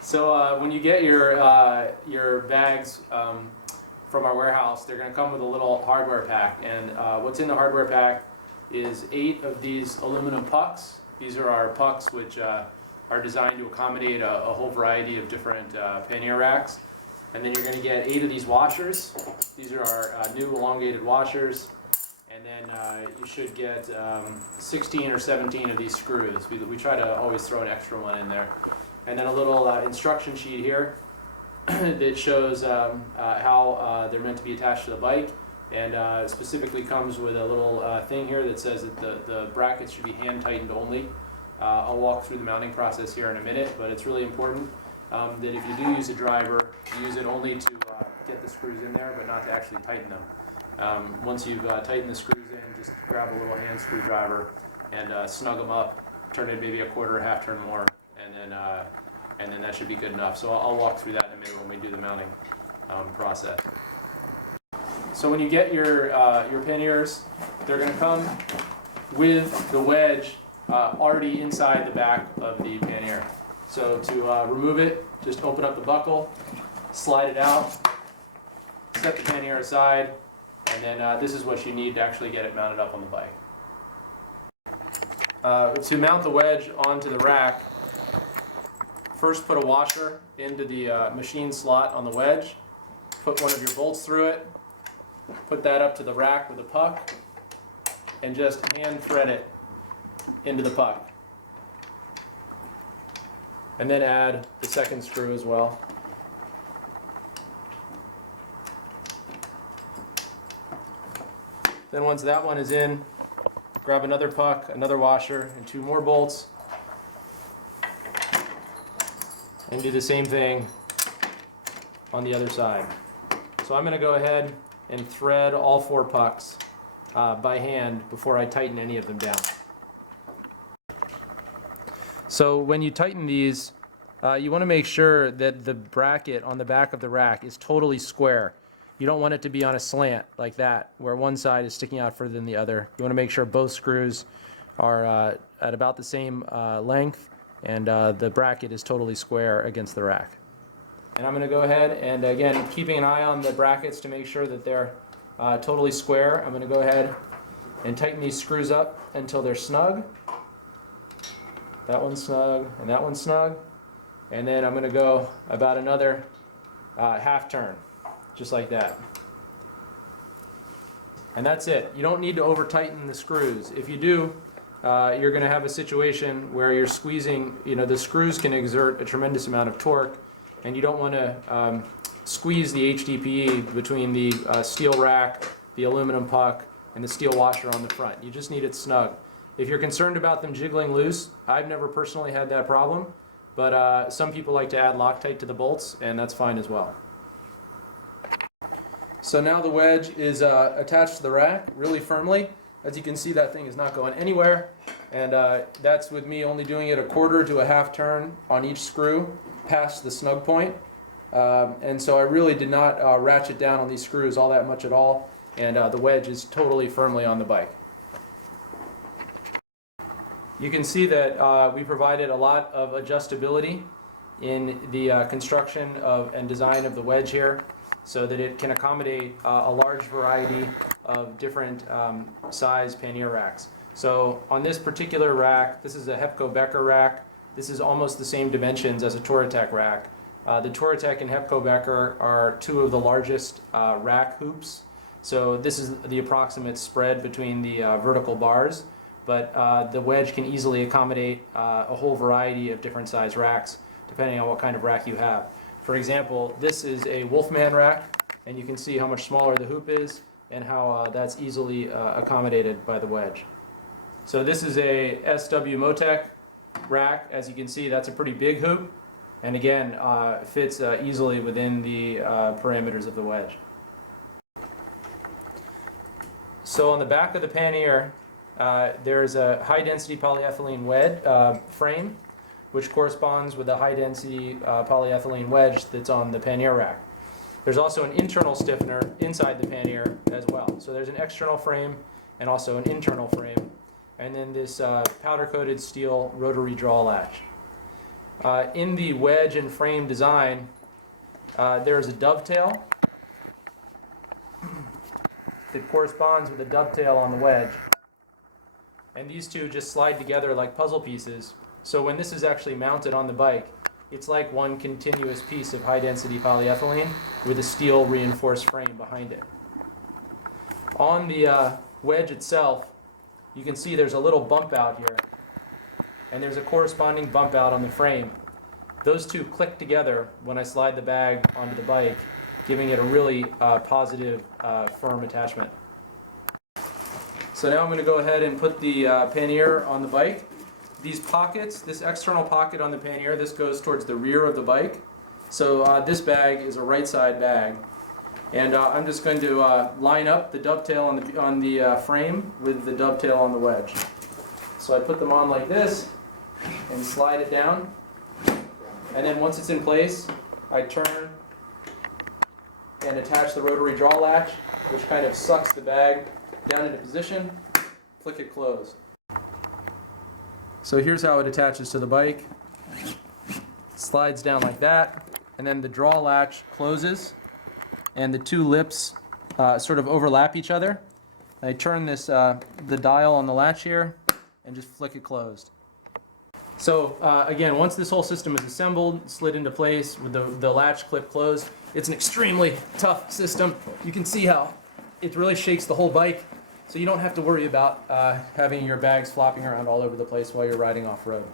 So when you get your bags from our warehouse, they're going to come with a little hardware pack. And what's in the hardware pack is 8 of these aluminum pucks. These are our pucks which are designed to accommodate a whole variety of different pannier racks. And then you're going to get 8 of these washers. These are our new elongated washers. And then you should get 16 or 17 of these screws. We try to always throw an extra one in there. And then a little instruction sheet here that shows how they're meant to be attached to the bike. And specifically comes with a little thing here that says that the brackets should be hand tightened only. I'll walk through the mounting process here in a minute, but it's really important that if you do use a driver, use it only to get the screws in there, but not to actually tighten them. Once you've tightened the screws in, just grab a little hand screwdriver and snug them up, turn it maybe a quarter or half turn more, and then that should be good enough. So I'll walk through that in a minute when we do the mounting process. So when you get your panniers, they're going to come with the wedge already inside the back of the pannier. So to remove it, just open up the buckle, slide it out, set the pannier aside, and then this is what you need to actually get it mounted up on the bike. To mount the wedge onto the rack, first put a washer into the machine slot on the wedge, put one of your bolts through it, put that up to the rack with a puck, and just hand thread it into the puck. And then add the second screw as well. Then once that one is in, grab another puck, another washer, and 2 more bolts, and do the same thing on the other side. So I'm going to go ahead and thread all 4 pucks by hand before I tighten any of them down. So when you tighten these, you want to make sure that the bracket on the back of the rack is totally square. You don't want it to be on a slant like that, where one side is sticking out further than the other. You want to make sure both screws are at about the same length, and the bracket is totally square against the rack. And I'm going to go ahead and, again, keeping an eye on the brackets to make sure that they're totally square, I'm going to go ahead and tighten these screws up until they're snug. That one's snug, and that one's snug. And then I'm going to go about another half turn, just like that. And that's it. You don't need to over tighten the screws. If you do, you're going to have a situation where you're squeezing, the screws can exert a tremendous amount of torque, and you don't want to squeeze the HDPE between the steel rack, the aluminum puck, and the steel washer on the front. You just need it snug. If you're concerned about them jiggling loose, I've never personally had that problem, but some people like to add Loctite to the bolts, and that's fine as well. So now the wedge is attached to the rack really firmly. As you can see, that thing is not going anywhere, and that's with me only doing it a quarter to a half turn on each screw past the snug point. And so I really did not ratchet down on these screws all that much at all, and the wedge is totally firmly on the bike. You can see that we provided a lot of adjustability in the construction and design of the wedge here, so that it can accommodate a large variety of different size pannier racks. So on this particular rack, this is a Hepco Becker rack. This is almost the same dimensions as a Touratech rack. The Touratech and Hepco Becker are 2 of the largest rack hoops. So this is the approximate spread between the vertical bars, but the wedge can easily accommodate a whole variety of different size racks depending on what kind of rack you have. For example, this is a Wolfman rack, and you can see how much smaller the hoop is and how that's easily accommodated by the wedge. So this is a SW Motec rack. As you can see, that's a pretty big hoop, and again fits easily within the parameters of the wedge. So on the back of the pannier, there's a high-density polyethylene frame, which corresponds with the high-density polyethylene wedge that's on the pannier rack. There's also an internal stiffener inside the pannier as well. So there's an external frame and also an internal frame, and then this powder-coated steel rotary draw latch. In the wedge and frame design, there is a dovetail that corresponds with a dovetail on the wedge. And these two just slide together like puzzle pieces. So when this is actually mounted on the bike, it's like one continuous piece of high-density polyethylene with a steel reinforced frame behind it. On the wedge itself, you can see there's a little bump out here, and there's a corresponding bump out on the frame. Those two click together when I slide the bag onto the bike, giving it a really positive, firm attachment. So now I'm going to go ahead and put the pannier on the bike. These pockets, this external pocket on the pannier, this goes towards the rear of the bike. So this bag is a right side bag. And I'm just going to line up the dovetail on the frame with the dovetail on the wedge. So I put them on like this and slide it down. And then once it's in place, I turn and attach the rotary draw latch, which kind of sucks the bag down into position, flick it closed. So here's how it attaches to the bike. Slides down like that, and then the draw latch closes, and the two lips sort of overlap each other. I turn this the dial on the latch here, and just flick it closed. So again, once this whole system is assembled, slid into place with the latch clip closed, it's an extremely tough system. You can see how it really shakes the whole bike, so you don't have to worry about having your bags flopping around all over the place while you're riding off-road.